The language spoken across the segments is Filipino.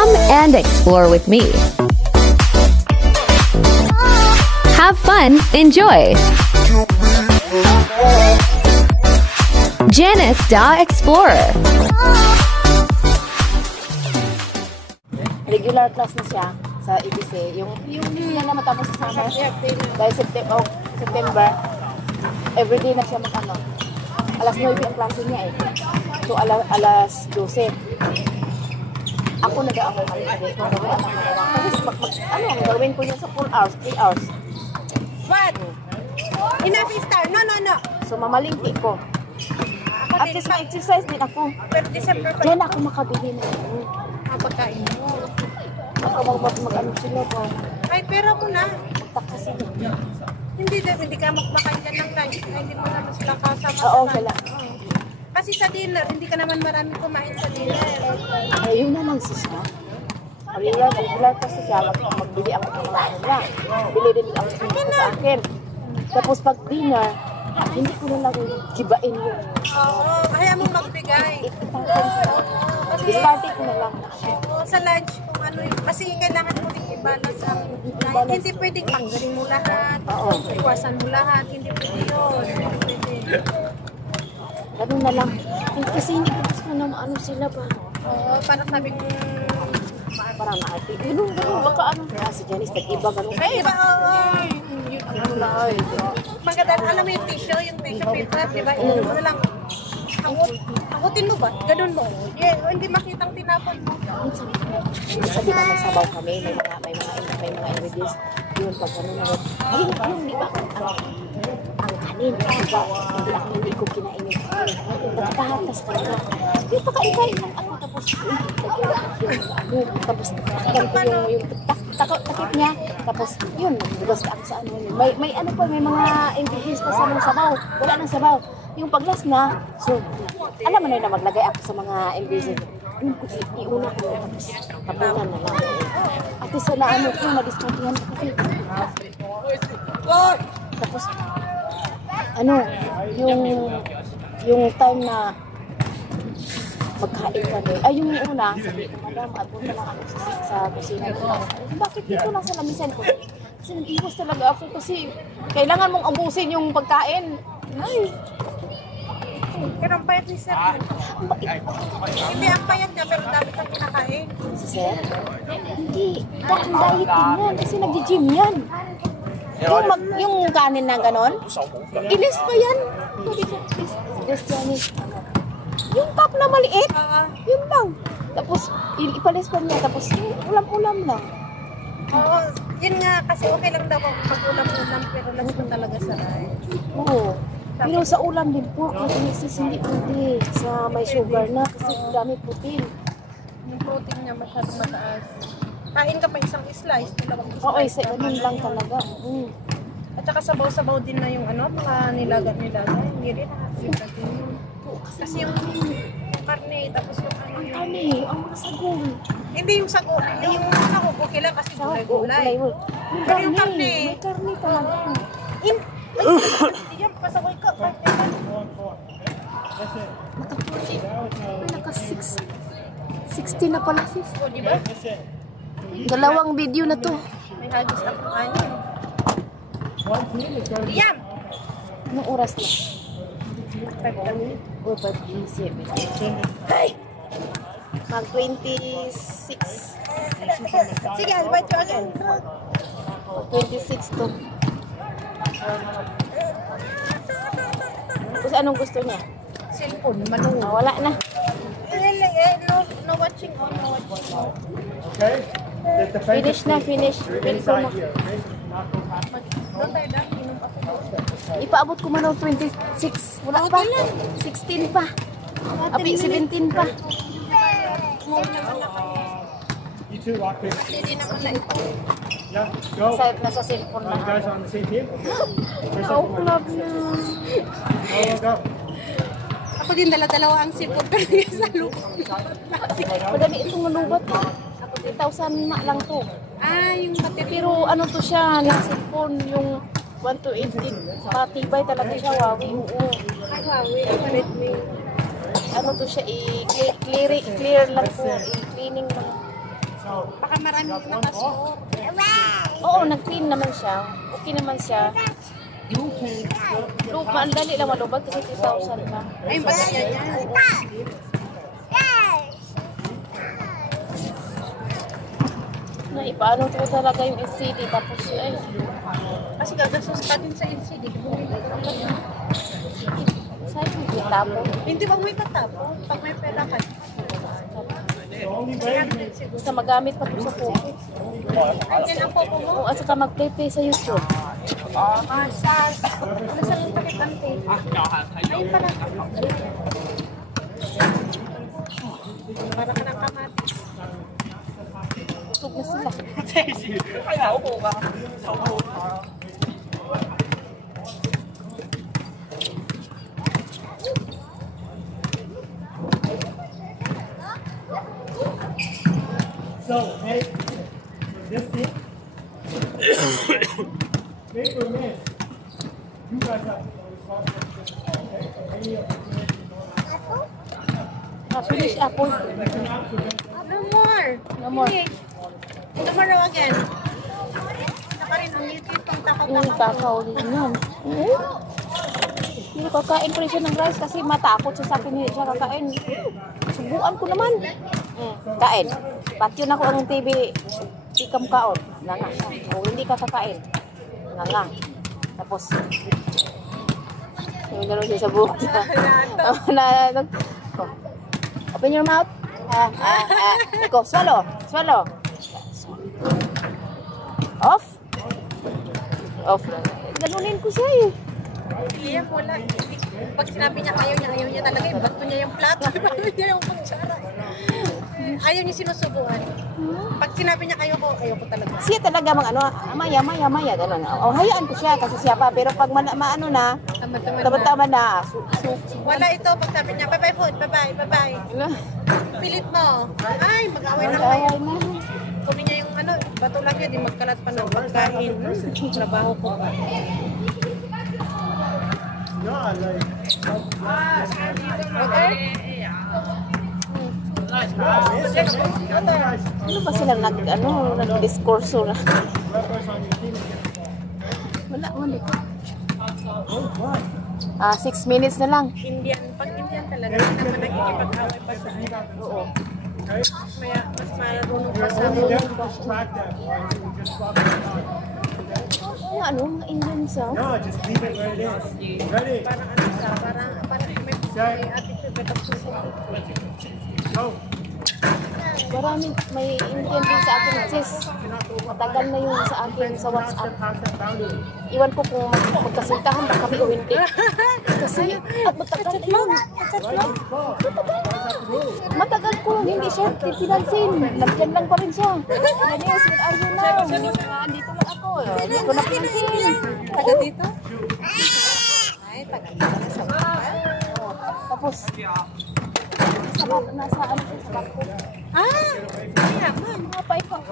Come and explore with me. Have fun, enjoy. Janice the Explorer. Regular class na siya sa EBC. Yung hindi na matapos sa summer. Dahil September, everyday na siya mag-ano. Alas 9 ang klase niya eh. So alas 12. Ako nag-aako kami sa dito. Kasi ang gawin ko niya sa 4 hours, 3 hours. What? Enough star? No. So mamalingki ko. At least ma-exercise din ako. Pero December pa. Diyan ako makabili na Pagkain mo. ako mag-ano sila po. Ay, pera mo na. Magtaka sila. Hindi ka makmakain ka ng lunch. Hindi mo naman sila kasama. Oo, sila. Kasi sa dinner, hindi ka naman marami kumain sa dinner. Ayun na lang siya. Regular kasi siya, magbili ako ng mga ano niya. Bili din ako sa akin. Tapos pag dinner, hindi ko na lang kibain yung... Oo, kaya mo magbigay. Discarding ko na lang. Oo, sa lunch, kung ano yun. Kasi kailangan mo rin i-balance ang lunch. Hindi pwedeng tanggalin mo lahat. Iwasan mo lahat. Hindi pwede yun. Hindi pwede. Ganun na lang. Kasi hindi ko gusto na maano sila ba. Oo, parang sabi ko, parang naati. Ganun. Baka ano. Si Janice, nag-iba ganun. ay, iba, oo. Yun ang ano na. Maganda, alam mo yung tissue paper, di ba? Ito mo na lang. Angutin mo ba? Ganun mo. Yeah, hindi makitang tinapon mo. Minsan di ba may sabaw kami, may mga ingredients. Yun, pag ano na rin. Ayun, di ba? Ang kanin, di ba? Hindi ko kinain yung kanin. Nakapahatas ka na. Yung pakain lang ako, tapos tapos yung takip niya, tapos yun, nagbugas ako sa ano. May ano pa, may mga ingredients pa sa mga sabaw. Wala nang sabaw. Yung paglas na, so, alam mo na maglagay ako sa mga ingredients. Yung iuna ko, tapos tapunan na lang. At isa na ano ko, na-discountingan ko kasi. Tapos, ano, yung time na magkain kami. Ay, yung una, sabi ko, madam, punta lang ako sa kusina ko. Bakit dito lang sa lamisan ko? Kasi nag-iwas talaga ako kasi kailangan mong abusin yung pagkain. Ay. Pero ang payat ni Sir. Hindi ang payat niya, pero dami kang kinakain. Si Sir? Hindi. Dahil diet din yan kasi nag-gym yan. Yung kanin na ganon, ilis pa yan. Ilis Janice. Yung cup na maliit, yun lang. Tapos, ipalis pa niya. Tapos, ulam-ulam lang. Oo, yun nga. Kasi okay lang daw pag-ulam-ulam, pero lagi mo talaga sa rice. Oo. Pero sa ulam din po, kasi hindi pwede. Sa may sugar na, kasi dami protein. Yung protein niya masyadong mataas. Kain ka pa isang slice, dalawang slice. Oo, isa ganun lang talaga. At saka sabaw-sabaw din na yung ano, mga nilaga-nilaga. Hindi rin nakakita yun. Kasi yung karne, tapos yung ano yung... Karne, ang mga sagol. Hindi yung sago, yung ako, okay lang kasi gulay-gulay. Pero yung karne... May karne talaga. Yan, pasagoy ka. Naka-60 na pala sis. O, diba? Dalawang video na to. May hagis ako kanin. Yan! Anong oras na? 5 O, 5:27. Mag-26. Sige, I'll bite you again. 26 to. Tapos anong gusto niya? Cellphone, manunod. Wala na. No watching on, no watching on. Finish na, finish. Finish ko na. Doon tayo na, inom pa sa Ipaabot ko man ng 26. Wala pa. 16 pa. Abi, 17 pa. You two lock in. Hindi naman na ito. Yeah, go. Nasa cellphone Are you na. guys on the same team? Nauklab na. Go. Ako din dala-dalawa ang cellphone pero yung sa loob. Madali itong malubat ha. 3,000 lang to. Ah, yung battery. Pero ano to siya, na cellphone yung 1 to 18. Matibay talaga siya, Huawei. Oo. Ay, Huawei. Redmi. Ano to siya, i-clear lang to. I-cleaning lang. Baka marami nakascore. Oo, nag-clean naman siya. Okay naman siya. Ang dali lang malubad kasi 2,000 na. Ay, yung baterya niya. Na ipaano ko talaga yung LCD tapos ay Kasi gagastos ka din sa LCD. saan yung itapo? Hindi ba may tatapo? Pag may pera ka. Basta magamit pa po sa Poco. Yan ang popo mo. Oo, at saka mag-play sa YouTube. Ano sa yung pakitante? Ayun pala. Para ka ng kamatis. Tug na sila. So, hey, this thing, make or miss, you guys have to be responsible for this, okay? So any of the Finish apple. No more. No more. Hindi. Tomorrow again. Saka rin ang YouTube pang Yung takaw din yan. Hindi kakain ko rin siya ng rice kasi matakot siya sa akin. Hindi siya kakain. Subuan ko naman. Kain. Patyo na ko ang TV. Ikam kaon. Nga. O hindi ka kakain. Nga. Tapos, yung gano'n siya sa buhok niya. Open your mouth. Iko, swallow. Swallow. Off. Off. Ganunin ko siya eh. Iya, wala. Pag sinabi niya ayaw niya talaga. Ibato niya yung plato. Ibato niya yung kutsara. Ayaw niya sinusubuan. Pag sinabi niya ayaw ko talaga. Siya talaga maya, gano'n. O, hayaan ko siya kasi siya pa. Pero pag maano na, tama na. Wala ito. Pag sabi niya, bye-bye food, bye-bye. Pilit mo. Ay, mag-away na kayo. Mag-away na. Kunin niya yung bato lang niya, di magkalat pa ng pagkain. Trabaho ko. not like, Ano ba silang nag-diskurso na? Wala. 6 minutes na lang. Pag Indian talaga, hindi naman nakikipag-away pa sa Oo. mas marunong pa sa distract them. Just swap it out. Mga Indian sa? No, just leave it where it is. Ready? parang may attitude ka tapos Go. May Indian din sa akin, sis. Matagal na yun sa akin sa WhatsApp. Pass that boundary. Iwan ko kung magkasintahan ba kami o hindi. Kasi, at matagal yun. Matagal ko, hindi siya pinansin. Nandyan lang pa rin siya. Dennis, where are you now? Dito lang ako. Hindi ko na pinansin. taga dito. Ay, taga dito sa Tapos, nasa ano siya sa bako. kaya man. Mga paipang.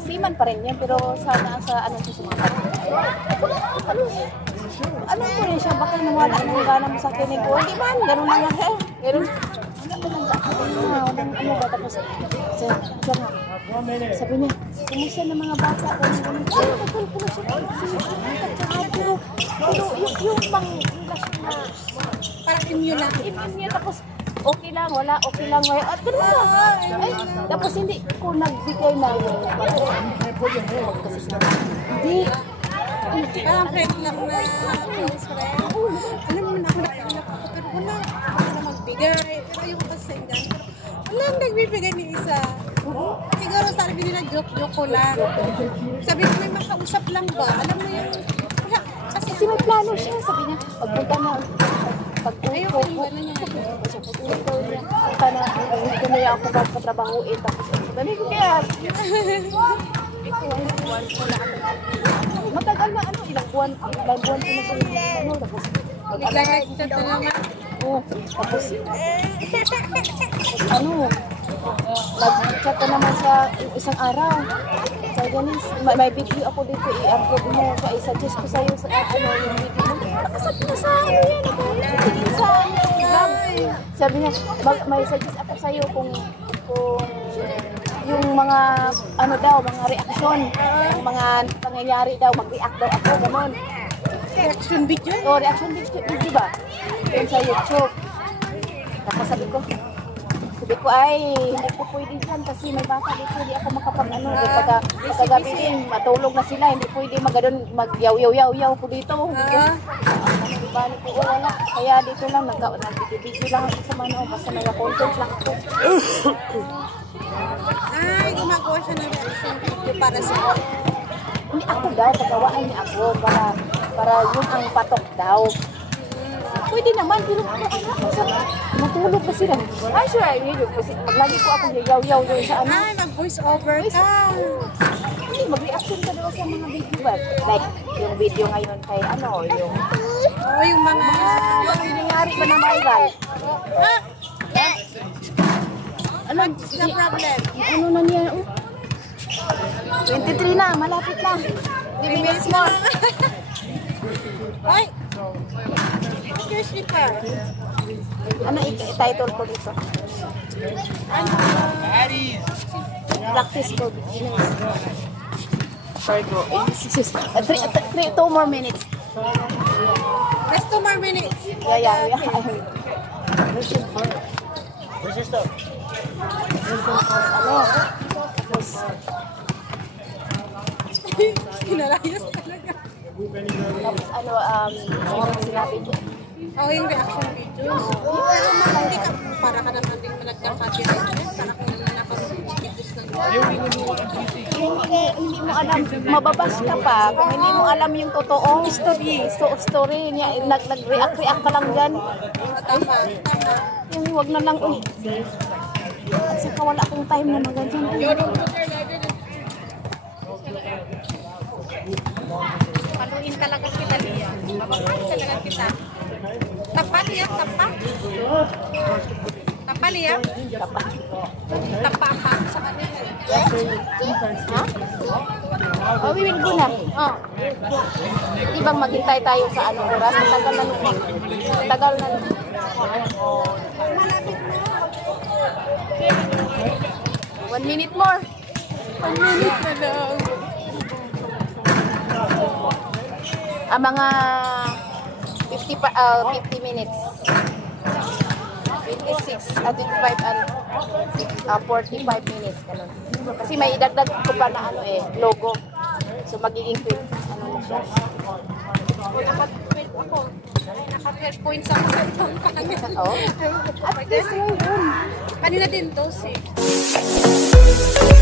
Seaman pa rin yan, pero sana sa ano siya sa mga ano ko rin siya, baka nawala ng gana mo sa kinig ko. Hindi man, ganun na nga eh. Ganun. Ano ba, tapos, siya nga, 1 minute. sabi niya, kumusta na mga bata? Ganun. Ay, nakul ko na siya. Pero yung pang Parang inyo lang. immune niya, tapos, okay lang, wala, okay lang ngayon. At ganun na. Ay, tapos hindi ko nagbigay na yun. Hindi. Parang friend lang na close friend. Alam mo na ako nakakilap ako, pero wala. Ako na magbigay. Pero yung kasi ganyan. Wala ang nagbibigay ni isa. Siguro sabi nila joke-joke ko lang. Sabi ko may makausap lang ba? Alam mo yun. Kasi may plano siya, sabi niya, pagpunta na, pag-uwi ko niya, pag-uwi ko niya ako magpatrabahuin, tapos sabi ko kaya, matagal na ilang buwan ko na siya, tapos, Biglang nag-chat na naman. tapos, nag-chat ka naman sa isang araw. So, Dennis, may video ako dito, i-upload mo, i-suggest ko sa'yo sa yung video mo. Nakasabi na sa yan, sa vlog. Sabi niya, may suggest ako sa'yo kung kung yung mga ano daw, mga reaksyon, yung mga pangyayari daw, mag-react daw ako, ganun. Reaction video. So, reaction video ba? Yun sa YouTube. Tapos sabi ko ay, hindi ko pwede dyan kasi may bata dito, hindi ako makapag-ano. Pagkagabi din, matulog na sila, hindi pwede mag-yaw-yaw-yaw ko dito. Bali ko, wala. Kaya dito lang, nag-video lang ako sa mano, basta nag-content lang ako. Ay, gumagawa siya ng reaction video para sa Hindi ako daw, pagawaan niya ako para yun ang patok daw. Pwede naman, pero matulog na sila. Ay, sure, I need it. Kasi lagi ko ako yaw-yaw doon sa ano. Ay, mag-voice over ka. Hindi, mag-reaction ka daw sa mga video ba? Like, yung video ngayon kay ano, yung... Oo, yung mga... Yung nangyari ba na viral? Ano? What's the problem? Ano na niya? 23 na, malapit na. 3 minutes more. Ay! Your slipper. Ano i-title ko dito? Ano? Practice for beginners. Sorry ko. 2 more minutes. Just 2 more minutes. Yeah. Where's your stuff? Ano? Tapos, Kinalayas talaga. tapos ano, sinabi ko. Oo, yung reaction videos. Pero hindi ka, para ka naman din nagka-copyright. Para kung nakapag-videos ng Hindi mo alam, mababas ka pa kung hindi mo alam yung totoong story niya, nag-react ka lang dyan. Tama. Yung wag na lang, at saka wala akong time na maganyan. Paluin talaga kita niya. Mababas talaga kita. Tapat niya, tapat. Tapat niya. Tapat pa sa kanila. Ha? Oh, we will go na. Oh. Di bang maghintay tayo sa anong oras? Ang tagal na nung. Ang tagal na nung. 1 minute more. 1 minute na lang. Mga 50 minutes. 26 at 25 and 45 minutes. Ganun. Kasi may idagdag ko pa na logo. So magiging 12 na siya. Naka-12 ako. Naka-12 points ako sa itong kanya. Oo. At least yun. Kanina din 12.